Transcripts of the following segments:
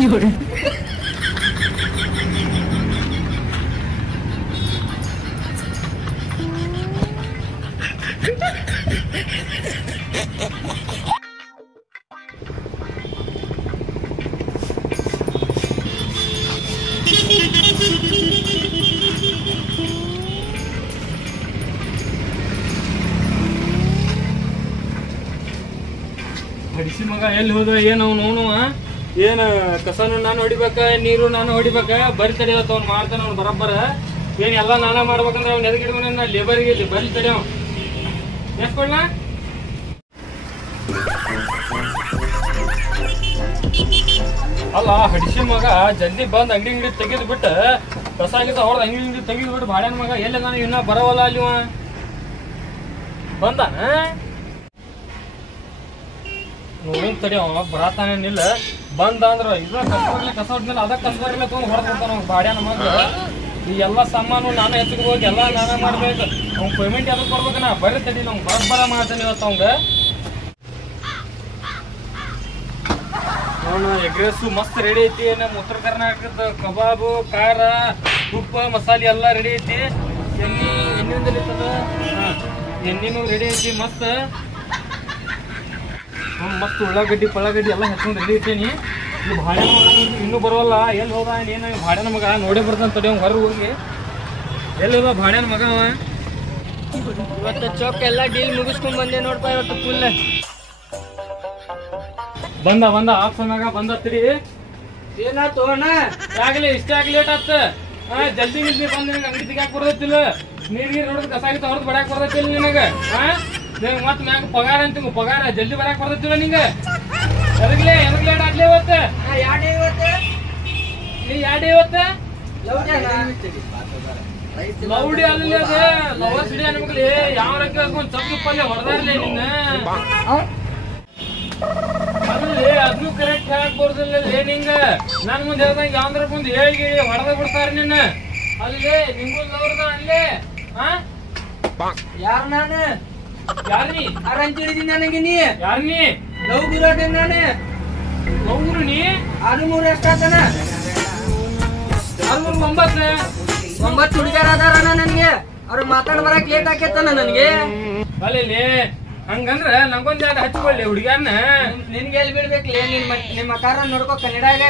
ಹಡಿಸಿ ಮಗ ಎಲ್ಲಿ ಹೋದ ಏನು ಅವನು ಏನು ಕಸನು ನಾನು ಹೊಡಿಬೇಕ ನೀರು ನಾನು ಹೊಡಿಬೇಕ ಬರಿ ತಡಿಯತ್ತ ಅವ್ನು ಮಾಡ್ತಾನ ಅವ್ನು ಬರಬ್ಬರ ಏನ್ ಎಲ್ಲಾ ನಾನಾ ಮಾಡ್ಬೇಕಂದ್ರೆ ಅವ್ನು ಎದಗಿಡ್ಕೊಂಡ ಲೇಬರ್ಗೆ ಇಲ್ಲಿ ಬರಿ ತಡಿಯವ ಎಷ್ಟು ಕೊಡ್ಲ ಅಲ್ಲ ಹಡಿಸಿ ಮಗ ಜಲ್ದಿ ಬಂದ್ ಅಂಗಡಿ ತೆಗೆದು ಬಿಟ್ಟ ಕಸ ಆಗಿದ್ದ ಹೊಡೆದ ಅಂಗಡಿ ತೆಗೆದು ಬಿಟ್ಟು ಬಾಡ್ಯಾನ ಮಗ ಎಲ್ಲಿ ನಾನು ಇನ್ನ ಬರವಲ್ಲ ಅಲ್ಲಿವ ಬಂದಾನ ನೋಡಿನ ತಡಿ ಅವ ಬರತಾನೇನಿಲ್ಲ ಬಂದ ಅಂದ್ರ ಇದ ಕಸ ಹೊಡ್ಮೇಲೆ ಅದ ಕಸ ಬರಲ್ಲ ತಗೊಂಡ್ ಹೊಡ್ತಾನ ಬಾಡ್ಯಾನ ಮಗ ಈ ಎಲ್ಲಾ ಸಾಮಾನು ನಾನು ಎತ್ತಿಗೆ ಹೋಗಿ ಎಲ್ಲಾ ನಾನ ಮಾಡ್ಬೇಕು ಅವ್ನ ಪೇಮೆಂಟ್ ಯಾವ್ದು ಕೊಡ್ಬೇಕ ನಾ ಬರೀ ತಡಿ ನಮ್ಗೆ ಬರಬ್ಬರ ಮಾಡ್ತಾನೆ ಇವತ್ತು ಅವಂಗ ನೋಡ ಎಗ್ರೆಸ್ ಮಸ್ತ್ ರೆಡಿ ಐತಿ ನಮ್ಮ ಉತ್ತರ ಕರ್ನಾಟಕದ ಕಬಾಬು ಖಾರ ಉಪ್ಪ ಮಸಾಲೆ ಎಲ್ಲ ರೆಡಿ ಐತಿ ಎಣ್ಣೆಂದಲ್ಲಿ ಎಣ್ಣೆನೂ ರೆಡಿ ಐತಿ ಮಸ್ತ್ ಮಸ್ತ್ ಉಳ್ಳಾಗಡ್ಡಿ ಪಳ್ಳಾಗಡ್ಡಿ ಎಲ್ಲ ಹಚ್ಕೊಂಡು ರೆಡಿ ಇಟ್ಟೇನಿ ಈ ಭಾಡ್ಯಾನ ಮಗ ಇನ್ನೂ ಬರೋಲ್ಲ ಎಲ್ಲಿ ಹೋದ ಏನು ಭಾಡ್ಯಾನ ಮಗ ನೋಡೇ ಬರ್ತಾನೆ ತಡಿ ಅವ್ನು ಹೊರಗೆ ಹೋಗಿ ಎಲ್ಲಿ ಹೋದ ಭಾಡ್ಯಾನ ಮಗ ಅವ ಇವತ್ತು ಚೌಕ್ ಎಲ್ಲ ಡೀಲ್ ಮುಗಿಸ್ಕೊಂಡ್ ಬಂದೆ ನೋಡ್ಪ ಇವತ್ತು ಫುಲ್ ಬಂದ ಆಪ್ಷನ್ ಬಂದ ತಿಡಿ ಏನಾಯ್ತು ಅಣ್ಣ ಆಗ್ಲಿ ಇಷ್ಟ ಆಗ್ಲಿ ಲೇಟ್ ಆತ ಜಲ್ದಿ ನಿಲ್ದಿ ಬಂದ್ ನಿನಗೆ ಅಂಗಡಿ ತೆಗಿಯಾಕ ಬರ್ತೈತಿಲ್ಲ ನೀರ್ ನೋಡಿದ್ ಕಸ ಆಗಿತ್ತು ಹೊರದ್ ಬಡಾಕ್ ಬರ್ತೈತಿಲ್ಲ ನಿನಗ ನಿನಗೆ ಮತ್ ಮ್ಯಾಗ ಪಗಾರ ಅಂತೀವಿ ಪಗಾರ ಜಲ್ದಿ ಬರಾಕ್ ಬರ್ತೈತಿಲ್ಲ ನಿಂಗೆ ಎದಕ್ ಲೇಟ್ ಆಗ್ಲಿ ಇವತ್ತ ನೀ ಯಾಡೆ ಇವತ್ತ ಲೌಡಿ ಅಲ್ಲಿ ಅದ ಲವರ್ ಸಿಡಿ ಅನ್ಬೇಕಲ್ಲಿ ಯಾವ ರೊಕ್ಕ ಒಂದ್ ಚಪ್ಪು ಪಲ್ಯ ಹೊಡೆದಾರ್ಲಿ ನಿನ್ನ ಅಲ್ಲಿ ಅದು ಕರೆಕ್ಟ್ ಹೇಳಕ್ ಬರೋದಿಲ್ಲ ನಿಂಗ ನನ್ ಮುಂದೆ ಹೇಳ್ದಂಗ ಯಾವ್ದ್ರ ಮುಂದೆ ಹೇಳಿ ಹೊಡೆದ ಬಿಡ್ತಾರ ನಿನ್ನ ಅಲ್ಲಿ ನಿಂಗೂ ಲವ್ರದ ಅಲ್ಲಿ ಯಾರ ನಾನು ಯಾರ್ನಿ ಯಾರಂತ ಹೇಳಿದೀನಿ ನನಗೆ ನೀ ಯಾರ್ನಿ ಲವ್ ಗುರಾಟ ನಾನೇ ಲವ್ ಗುರು ನೀ 600 ಎಷ್ಟಾತನ 9 ಹುಡುಗಿಯರ ಅದಾರಣ ನನ್ಗೆ ಅವ್ರಿಗೆ ಮಾತಾಡ ಬರಕ್ ಲೇಟ್ ಆಕೇತನ ನನ್ಗೆ ಅಲ್ಲಿ ಹಂಗಂದ್ರ ನಂಗೊಂದ್ ಎರಡು ಹಚ್ಕೊಳ್ಳಿ ಹುಡುಗಿಯರ್ನ ನಿನ್ಗೆ ಎಲ್ಲಿ ಬಿಡ್ಬೇಕ್ಲಿ ನಿಮ್ಮ ಕಾರ ನೋಡ್ಕೋ ಕನ್ನಡಾಗ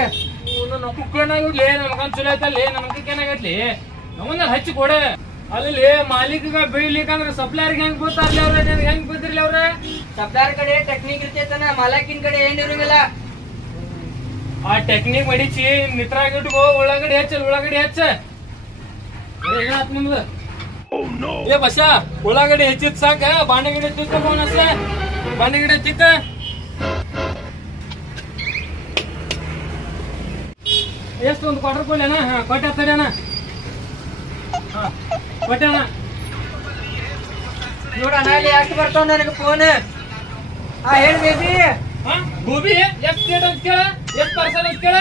ಕುಕ್ಕೇನಾಗಿಡ್ಲಿ ನಮ್ಗೊಂದ್ ಚಲೋ ಐತಲ್ಲಿ ನಮ್ಗೆ ಏನಾಗತ್ಲಿ ನಮ್ಮನ್ನ ಹಚ್ಚಿ ಕೊಡ ಅಲ್ಲಿ ಮಾಲೀಕ ಬೀಳ್ಲಿಕ್ಕಂದ್ರ ಸಪ್ಲೈರ್ಗೆ ಹೆಂಗ್ ಬೀಳ್ತಾರ್ಲಿ ಅವ್ರ ಹೆಂಗ್ ಬೀಳ್ತಿರ್ಲಿ ಅವ್ರ ಸಪ್ಲೈರ್ ಕಡೆ ಟೆಕ್ನಿಕ್ ಇರ್ತೈತನ ಮಾಲಕಿನ ಕಡೆ ಏನ್ ಇರಂಗಿಲ್ಲ ಆ ಟೆಕ್ನಿಕ್ ಮಡಿಚಿ ಮಿತ್ರಾಗ ಇಟ್ಕೋ ಉಳ್ಳಾಗಡಿ ಹೆಚ್ಚ ಏನಾತ್ ನಿಮ್ದು ಏ ಬಸ ಉಳ್ಳಾಗಡಿ ಹೆಚ್ಚಿದ್ ಸಾಕ ಬಾಂಡೆಗಿಡ ತಿಕ್ಕ ಫೋನ್ ಅಷ್ಟೇ ಬಾಂಡೆಗಿಡ ತಿಕ್ಕ ಎಷ್ಟು ಒಂದು ಕ್ವಾರ್ಟರ್ ಕೊಡ್ಲೇನ ಕೊಟ್ಟೆ ತಡಿಯಣ ಕೊಟ್ಟೆಣ ನೋಡಣ ಅಲ್ಲಿ ಎಷ್ಟು ಬರ್ತಾವ ನನಗೆ ಫೋನ್ ಹೇಳಿ ಬೇಬಿ ಗೋಬಿ ಎಷ್ಟು ಪ್ಲೇಟ್ ಅಂತ ಕೇಳ ಎಷ್ಟು ಪಾರ್ಸಲ್ ಅಂತ ಕೇಳ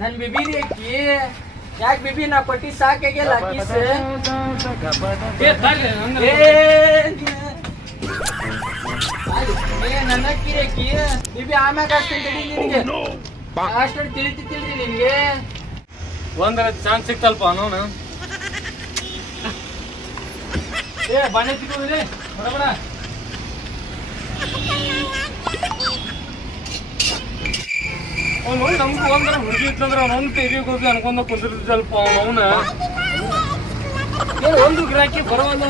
ನನ್ ಬಿಬಿರಿ ಐತಿ ಯಾಕೆ ಬಿಬಿ ನಾ ಪಟ್ಟಿ ಸಾಕಾಗಿಲ್ಲ ಕಿಸ್ ನನ್ನ ಕಿರೇಕಿ ಬಿಬಿ ಆಮ್ಯಾಗ ಅಷ್ಟಂತ ನಿನ್ಗೆ ಅಷ್ಟೊಂದು ತಿಳಿತಿಲ್ರಿ ನಿನ್ಗೆ ಒಂದರ ಚಾನ್ಸ್ ಸಿಕ್ತಲ್ಪ ಅವನು ಏ ಬಾಣೆ ಸಿಕ್ಕೋದ್ರಿ ಬಡ ಅವ್ನು ನೋಡಿ ನಮ್ಗೂ ಒಂದರ ಹುಡುಗಿ ಇತ್ತಂದ್ರೆ ಅವನೊಂದು ತೆರಿಗೆ ಹೋಗಿ ಅನ್ಕೊಂಡ ಕುಂದಿರ್ತಿದ್ದಲ್ಪ ಅವನ ಒಂದು ಗಿರಾಕಿ ಬರೋಲ್ಲ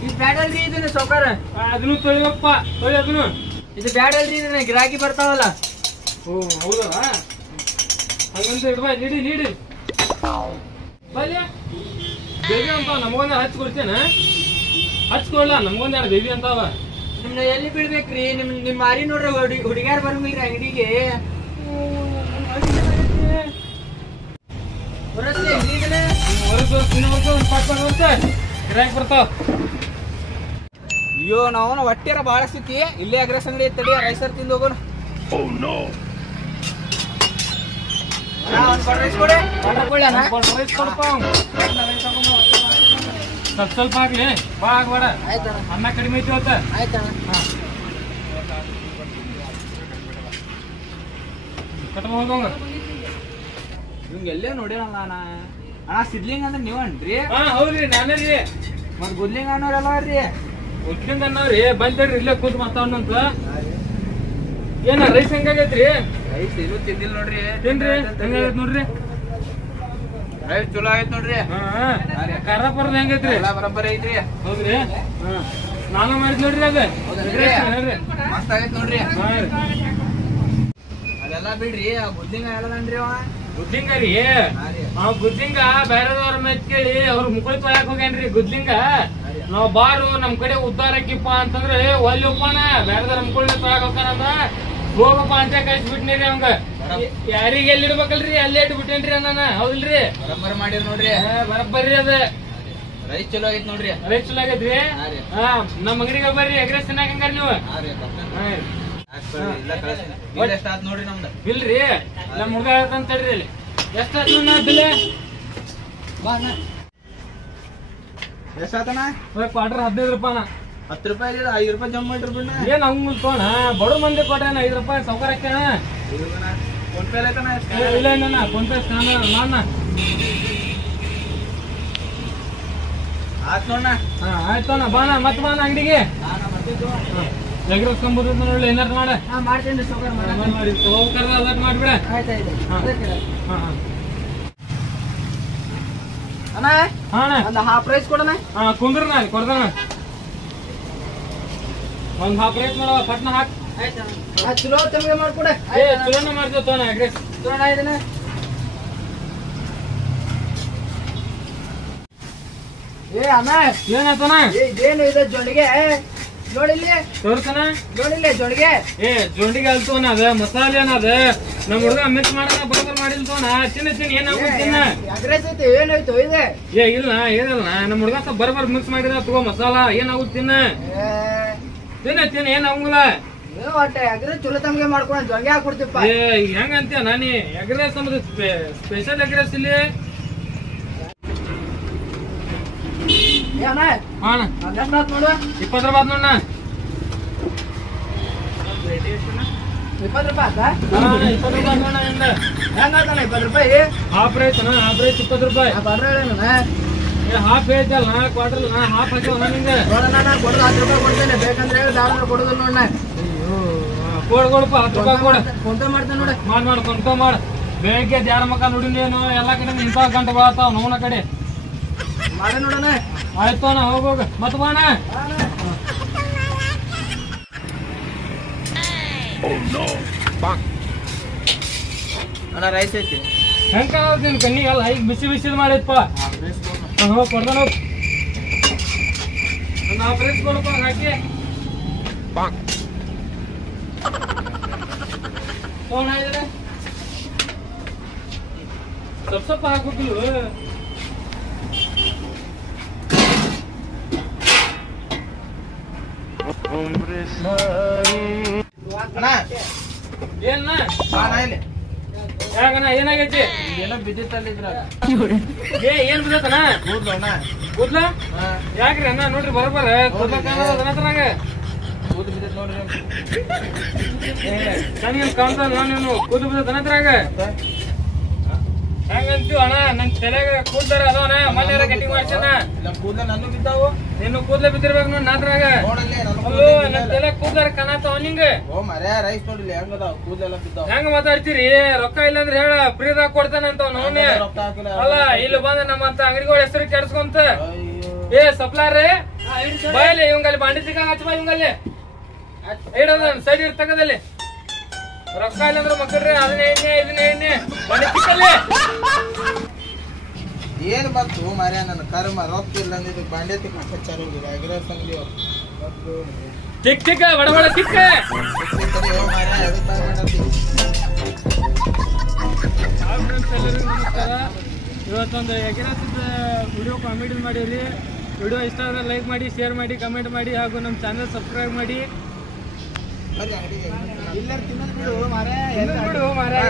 ಇದು ಬ್ಯಾಡಲ್ರಿ ಇದನ್ನ ಸೌಕಾರ ಅದನ್ನು ತೊಳಿಯಪ್ಪ ತೊಳಿ ಅದನ್ನು ಇದು ಬ್ಯಾಡಲ್ರಿ ಇದನ್ನ ಗಿರಾಕಿ ಬರ್ತಾವಲ್ಲ ಓ ಹೌದಲ್ಲ ಹಂಗಂತ ಇಡ್ಬಾ ನೀಡಿ ಬಲ್ಯ ಬೇಬಿ ಅಂತ ನಮಗೊಂದ ಹಚ್ಕೊಡ್ತೇನೆ ಹಚ್ಕೊಡ್ಲ ನಮ್ಗೊಂದ ಬೇಬಿ ಅಂತಾವ ನಿಮ್ನ ಎಲ್ಲಿ ಬಿಡ್ಬೇಕ್ರಿ ನಿಮ್ ಮಾರಿ ನೋಡ್ರಿ ಹುಡುಗ್ಯಾರ ಬರಂಗಿಲ್ರಿ ಅಂಗಡಿಗೆ ಬರ್ತಾವ ಅಯ್ಯೋ ನಾವು ಹೊಟ್ಟೆರ ಬಾಳ ಸ್ಥಿತಿ ಇಲ್ಲೇ ಅಗ್ರೆಸ್ ಅಂಗಡಿ ತಡಿ ರೈಸರ್ ತಿಂದು ಹೋಗೋಣ ಸ್ವಲ್ಪ ಆಗ್ಲಿ ಬಾಳ ಆಗ್ಬೇಡ ಅನ್ನ ಕಡಿಮೆ ಐತಿ ಅವತ್ತ ಇವಂಗ ಎಲ್ಲೇ ನೋಡಿರಲ್ಲ ಅಣ್ಣ ಸಿದ್ಲಿಂಗ್ ಅಂದ್ರೆ ನೀವನ್ರಿ? ಹಾ ಹೌದ್ರಿ ನಾನೇ ರೀ. ಮತ್ ಗುದ್ಲಿಂಗ್ ಅನ್ನೋರೆಲ್ಲ ರೀ ಉದ್ಲಿಂಗ್ ಅನ್ನೋರಿ ಬಂದ್ರಿ ಇಲ್ಲೇ ಕೂತ್ ಮಾತಾಡೋಣಂತ. ಏನ ರೈಸ್ ಹೆಂಗಾಗೈತ್ರಿ? ರೈಸ್ ಇದು ತಿಂದಿಲ್ಲ ನೋಡ್ರಿ. ತಿನ್ರಿ ಹೆಂಗಾಗೈತ್ ನೋಡ್ರಿ. ರೈಸ್ ಚಲೋ ಆಗೈತ್ ನೋಡ್ರಿ. ಖಾರ ಪರದ ಹೆಂಗೈತ್ರಿ? ಎಲ್ಲ ಬರಬ್ಬರಿ ಐತ್ರಿ. ಹೌದ್ರಿ. ನಾನು ಮಾಡಿದ್ ನೋಡ್ರಿ ಅದ ಮಸ್ತ್ ಆಗೈತ್ ನೋಡ್ರಿ. ಹಾ ರೀ. ಅದೆಲ್ಲ ಬಿಡ್ರಿ, ಗುದ್ಲಿಂಗ ಹೇಳದನ್ರಿ ಅವ. ಗುದ್ಲಿಂಗ ರೀ ಗುದ್ಲಿಂಗ ಬೇರೆದವ್ರ ಮೇತ್ ಕೇಳಿ ಅವ್ರ ಮುಕ್ಕಳಿ ತೊಳಕ್ ಹೋಗ್ಯಾನ್ರಿ ಗುದ್ಲಿಂಗ. ನಾವ್ ಬಾರು ನಮ್ ಕಡೆ ಉದ್ದಾರಕ್ಕಿಪ್ಪ ಅಂತಂದ್ರೆ ಒಲ್ಲಪ್ಪಣ ಬೇರೆದವ್ರ ಮುಕ್ಕಳಿ ತೊಳಕ್ ಹೋಗ್ತಾನಂದ ಹೋಗಪ್ಪ ಅಂತ ಕಳ್ಸಿಬಿಟ್ನಿ ರೀ ಅವಂಗ. ಯಾರಿಗ ಎಲ್ಲಿ ಇಡ್ಬೇಕಲ್ರಿ ಅಲ್ಲೇ ಇಟ್ಬಿಟ್ಟೇನ್ರಿ ಅನ್ನ. ಹೌದಿಲ್ರಿ? ಬರಬ್ಬರಿ ಮಾಡಿರ್ ನೋಡ್ರಿ. ಬರಬ್ಬರ್ರಿ ಅದ. ರೈಸ್ ಚಲೋ ಆಗೈತ್ ನೋಡ್ರಿ. ರೈಸ್ ಚಲೋ ಆಗೈತ್ರಿ. ಹಾ ನಮ್ ಅಂಗಡಿಗೆ ಬರ್ರಿ ಎಗ್ರೆಸ್ ತಿನ್ನಾಕ ಹಂಗಾರ ನೀವು. ಎಷ್ಟಾತ್ ನೋಡ್ರಿ ನಮ್ದು ಬಿಲ್ರಿ. ನಮ್ ಹುಡುಗ ಹೇಳ್ತಂತ ಹೇಳ್ರಿ ಅಲ್ಲಿ ಎಷ್ಟಾತ್ ಬಿಲ್? ಎಷ್ಟಾತನ? ಕ್ವಾರ್ಟರ್ 15 ರೂಪಾಯಿನ. 10 ರೂಪಾಯಿ 5 ರೂಪಾಯಿ ಜಮ್ ಮಾಡ್ರಿ ಬಿಡ್ನ. ಏನ್ ಹಂಗ್ ತೋಣ ಬಡ ಮಂದಿ ಕೊಟ್ಟಾನ 5 ರೂಪಾಯಿ ಸೌಕರ್ಯ ಹಾಕ್ಯಾನ. Phone pay ಐತನ? ಇಲ್ಲ ಇಲ್ಲ ಫೋನ್ ಪೇ ಸ್ಕ್ಯಾನರ್ ನಾನ. ಆತ್ ನೋಡ್ನ. ಹಾ ಆಯ್ತಣ್ಣ ಬಾಣ ಮತ್ ಬಾಣ ಅಂಗಡಿಗೆ. ಎಗ್ರಸ್ಕೊಂಬುದ ನೋಡಿ ಏನಾರ ಮಾಡ. ಮಾಡ್ತೇನ್ರಿ ಸೌಕರ್ಯ ಮಾಡಿ ಸೌಕರ್ಯ ಅದಕ್ಕೆ ಮಾಡ್ಬಿಡ. ಅಣ್ಣ ಒಂದು ಹಾಫ್ ರೈಸ್ ಕೊಡಣ. ಕುಂದ್ರ ನಾನು ಕೊಡ್ದಣ ಒಂದ್ ಹಾಫ್ ರೈಸ್ ಮಾಡವ ಪಟ್ನ ಹಾಕ್. ಚಲೋ ತಮಗೆ ಮಾಡ್ಕೊಡ. ಚಲೋನ ಮಾಡ್ತೇವ ತೋಣ ಎಗ್ರೆಸ್ ಚಲೋಣ ಇದನ್ನ. ಏ ಅಣ್ಣ ಏನಾತನ? ಇದೇನು ಇದು ಜೊಂಡಿಗೆ ನೋಡಿಲ್ಲಿ ತೋರ್ಸನ ನೋಡಿಲ್ಲ ಜೊಂಡಿಗೆ. ಜೊಂಡಿಗೆ ಅಲ್ತೋನ ಅದ ಮಸಾಲೆ ಅದ ನಮ್ ಹುಡುಗ ಮಿಕ್ಸ್ ಮಾಡೋಣ ಬರೋಬರ್ ಮಾಡಿಲ್ ತೋಣ. ತಿನ್ನ ಏನಾಗುತ್ತೆ ತಿನ್ನ. ಅಗ್ರೆಸ್ ಐತಿ ಏನಾಯ್ತು ಇದೆ? ಇಲ್ಲ ಏನಿಲ್ಲ ನಮ್ ಹುಡುಗ ಸ್ವಲ್ಪ ಬರೋಬರ್ ಮಿಕ್ಸ್ ಮಾಡಿದ ತಗೋ ಮಸಾಲ ಏನಾಗುತ್ತೆ ತಿನ್ನ. ತಿನ್ನ ಏನಾಗಂಗಿಲ್ಲ. ಒಟ್ಟೆ ಅಗ್ರೆಸ್ ಚಲೋ ತಮಗೆ ಮಾಡ್ಕೊಳ ಜೊಂಗೆ ಹಾಕೊಡ್ತಿಪ್ಪ. ಹೆಂಗಂತೀಯ ನಾನಿ ಎಗ್ರೆಸ್ ನಮ್ದು ಸ್ಪೆಷಲ್ ಎಗ್ರೆಸ್ ಇಲ್ಲಿ. ಅಣ್ಣ ಅಣ್ಣ ನೋಡು 20 ರೂಪಾಯಿ ನೋಡ. 20 ರೂಪಾಯಿ ಆತ? 20 ರೂಪಾಯಿ ನೋಡ. ಹೆಂಗಾತಾನ 20 ರೂಪಾಯಿ? ಹಾಫ್ ರೈಸ್ 20 ರೂಪಾಯಿ. ಹಾಫ್ ಐತಲ್ಲ ಕ್ವಾರ್ಟರ್ ಹಾಫ್ ಹಾಕಿವ ನಿಂಗೆ. ನೋಡೋಣ ಕೊಡೋದು 10 ರೂಪಾಯಿ ಕೊಡ್ತೇನೆ ಬೇಕಂದ್ರೆ ದಾರ ಕೊಡೋದಿಲ್ಲ ನೋಡ. ಕೊಡಪ್ಪ 10 ರೂಪಾಯಿ ಕೊಡ. ಫೋನ್ ಪೇ ಮಾಡ್ತೇನೆ ನೋಡಿ. ಮಾಡ್ ಕೊಂಡ್ಕೊ ಮಾಡ. ಬೆಳಗ್ಗೆ ಯಾರ ಮಕ್ಕ ನೋಡಿನೇನು ಎಲ್ಲಾ ಕಡೆ ಇಂಥ ಗಂಟೆ ಬಾತಾವ ನೋವನ ಕಡೆ ಮಾಡಿ ನೋಡೋಣ. ಆಯ್ತು ಅಣ್ಣ ಹೋಗೋಗ ಮತ್ ಬಾಣ. ಅಣ್ಣ ರೈಸ್ ಐತಿ. ಹೆಂಗ್ ಕಾಣತೀನಿ ಕಣ್ಣಿ ಎಲ್ಲ ಈಗ ಬಿಸಿ ಬಿಸಿಲ್ ಮಾಡಿದ್ಪ. ಕೊಡ್ದಾನ ಒಂದು ಫ್ರೆಶ್ ಕೊಡಪ್ಪ ಹಾಕಿ. ಫೋನ್ ಆಗಿದ್ರೆ ಸ್ವಲ್ಪ ಹಾಕೋತಿಲ್ವ? ಅಣ್ಣ ಏನ ಇಲ್ಲಿ ಯಾಕಣ್ಣ ಏನಾಗೈತಿ? ಏನೋ ಬಿದ್ದಿತ್ತಲ್ಲ ಇದ್ರಾಗ. ಏನ್ ಬಿದ್ದತನ? ಕೂದ್ಲಣ್ಣ. ಕೂದ್ಲ ಯಾಕ್ರಿ ಅಣ್ಣ ನೋಡ್ರಿ ಬರೋಬರ ಕೂದ್ಲ ಕಾಣೋದನತ್ರಾಗ ಕೂದ್ ಬಿದ್ದೈತ್ ನೋಡ್ರಿ. ನನಗೇನ್ ಕಾಣ್ತಾನ ನಾನು ಕೂದ್ಲು ಬಿದ್ದತನತ್ರಾಗ. ಹೆಂಗಂತೀವ ಅಣ್ಣ ನನ್ ತಲೆಗ ಕೂದ್ಲಾರ ಅದವನ ಮಲ್ಯಾರ ಕಟಿಂಗ್ ಮಾಡ್ಸನ. ನಮ್ ಕೂದ್ಲ ನನ್ನೂ ಬಿದ್ದಾವು. ನಿನ್ನ ಕೂದ್ಲ ಬಿದ್ದಿರ್ಬೇಕು ನೋಡ್ ನಾದ್ರಾಗ. ನೋಡಲ್ಲೇ ಅಲ್ಲೋ ನನ್ ತಲೆ ಕೂದ್ಲಾರ ಕಾಣತಾವ ನಿಂಗ. ಓ ಮರ್ಯಾ ರೈಸ್ ನೋಡಿಲ್ಲ ಹೆಂಗದಾವ ಕೂದಲೆಲ್ಲ ಬಿದ್ದಾವ. ಹೆಂಗ ಮಾತಾಡ್ತೀರಿ? ರೊಕ್ಕ ಇಲ್ಲ ಅಂದ್ರೆ ಹೇಳ ಫ್ರೀದಾಗ ಕೊಡ್ತಾನಂತ ನೋಡ್ನೆ. ಅಲ್ಲ ಇಲ್ಲಿ ಬಂದ ನಮ್ಮಂತ ಅಂಗಡಿಗಳ ಹೆಸರು ಕೆಡ್ಸ್ಕೊಂತ. ಏ ಸಪ್ಲಾರೇ ಬಾಯಲ್ಲಿ ಇವಂಗಲ್ಲಿ ಬಾಂಡಿ ಸಿಕ್ಕ ಹಚ್ಚ ಇವಂಗಲ್ಲಿ ಇಡೋದ ಸೈಡ್ ಇರ್ತಕ್ಕದಲ್ಲಿ. ರೊಕ್ಕ ಇಲ್ಲ ಅಂದ್ರೆ ಮಕ್ಕಳ್ರಿ ಅದನ್ನ ಎಣ್ಣೆ ಇದನ್ನ ಎಣ್ಣೆ ಬಾಂಡಿ ಸಿಕ್ಕಲ್ಲಿ. ಏನ್ ಬಂತು ಮರ್ಯಾ ನನ್ನ ಕರ್ಮ ರೊಕ್ಕ ಇಲ್ಲ ಅಂದಿದ್ದು ಬಾಂಡೆ ತಿಕ್ಕಾರು ತಿಕ್ ತಿಕ್ಕ ಬಡ ಬಡ ತಿಕ್ಕ. ಎಲ್ಲರಿಗೂ ನಮಸ್ಕಾರ. ಇವತ್ತೊಂದು ಎಗ್ರೆಸ್ದ ವಿಡಿಯೋ ಕಾಮಿಡಿ ಮಾಡೀವಿ. ವಿಡಿಯೋ ಇಷ್ಟ ಆದ್ರೆ ಲೈಕ್ ಮಾಡಿ, ಶೇರ್ ಮಾಡಿ, ಕಮೆಂಟ್ ಮಾಡಿ ಹಾಗೂ ನಮ್ಮ ಚಾನಲ್ ಸಬ್ಸ್ಕ್ರೈಬ್ ಮಾಡಿ. ಇಲ್ಲ ತಿನ್ನೋದು ಬಿಡು ಮಾರ್ಯಾ.